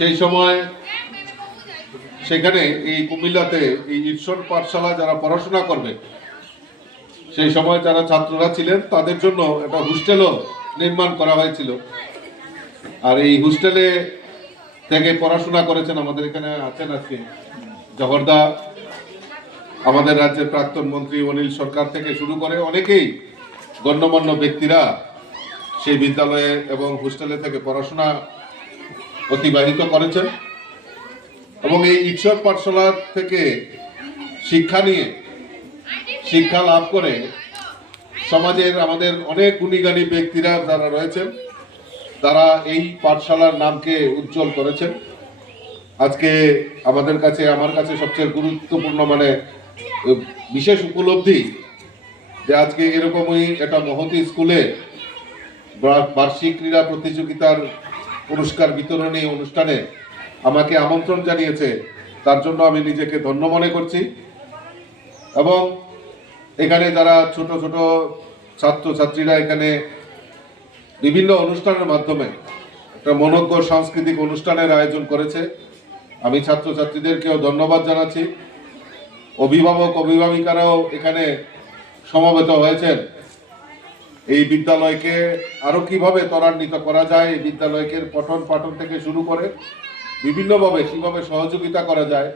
সেই সময় সেখানে এই কুমিল্লাতে এই ঈশ্বর পাঠশালা যারা পড়াশোনা করবে সেই সময় যারা ছাত্ররা ছিলেন তাদের জন্য একটা হোস্টেলও নির্মাণ করা হয়েছিল। আর এই হোস্টেলে থেকে পড়াশোনা করেছেন, আমাদের এখানে আছেন আজকে জহরদা, আমাদের রাজ্যের প্রাক্তন মন্ত্রী অনিল সরকার থেকে শুরু করে অনেকেই গণ্যমান্য ব্যক্তিরা সেই বিদ্যালয়ে এবং হোস্টেলে থেকে পড়াশোনা অতিবাহিত করেছেন এবং এই ঈশ্বর পাঠশালা থেকে শিক্ষা নিয়ে শিক্ষা লাভ করে সমাজের আমাদের অনেক গুণীগানী ব্যক্তিরা যারা রয়েছেন তারা এই পাঠশালার নামকে উজ্জ্বল করেছেন। আজকে আমার কাছে সবচেয়ে গুরুত্বপূর্ণ বিশেষ উপলব্ধি যে আজকে এরকমই একটা মহতী স্কুলে বার্ষিক ক্রীড়া প্রতিযোগিতার পুরস্কার বিতরণী অনুষ্ঠানে আমাকে আমন্ত্রণ জানিয়েছে, তার জন্য আমি নিজেকে ধন্য মনে করছি। এবং এখানে যারা ছোট ছোট ছাত্রছাত্রীরা এখানে বিভিন্ন অনুষ্ঠানের মাধ্যমে একটা মনোজ্ঞ সাংস্কৃতিক অনুষ্ঠানের আয়োজন করেছে, আমি ছাত্রছাত্রীদেরকেও ধন্যবাদ জানাচ্ছি। অভিভাবক অভিভাবিকারাও এখানে সমবেত হয়েছেন। এই বিদ্যালয়কে আরো কিভাবে ত্বরান্বিত করা যায়, এই বিদ্যালয়কে পঠন পাঠন থেকে শুরু করে বিভিন্নভাবে কিভাবে সহযোগিতা করা যায়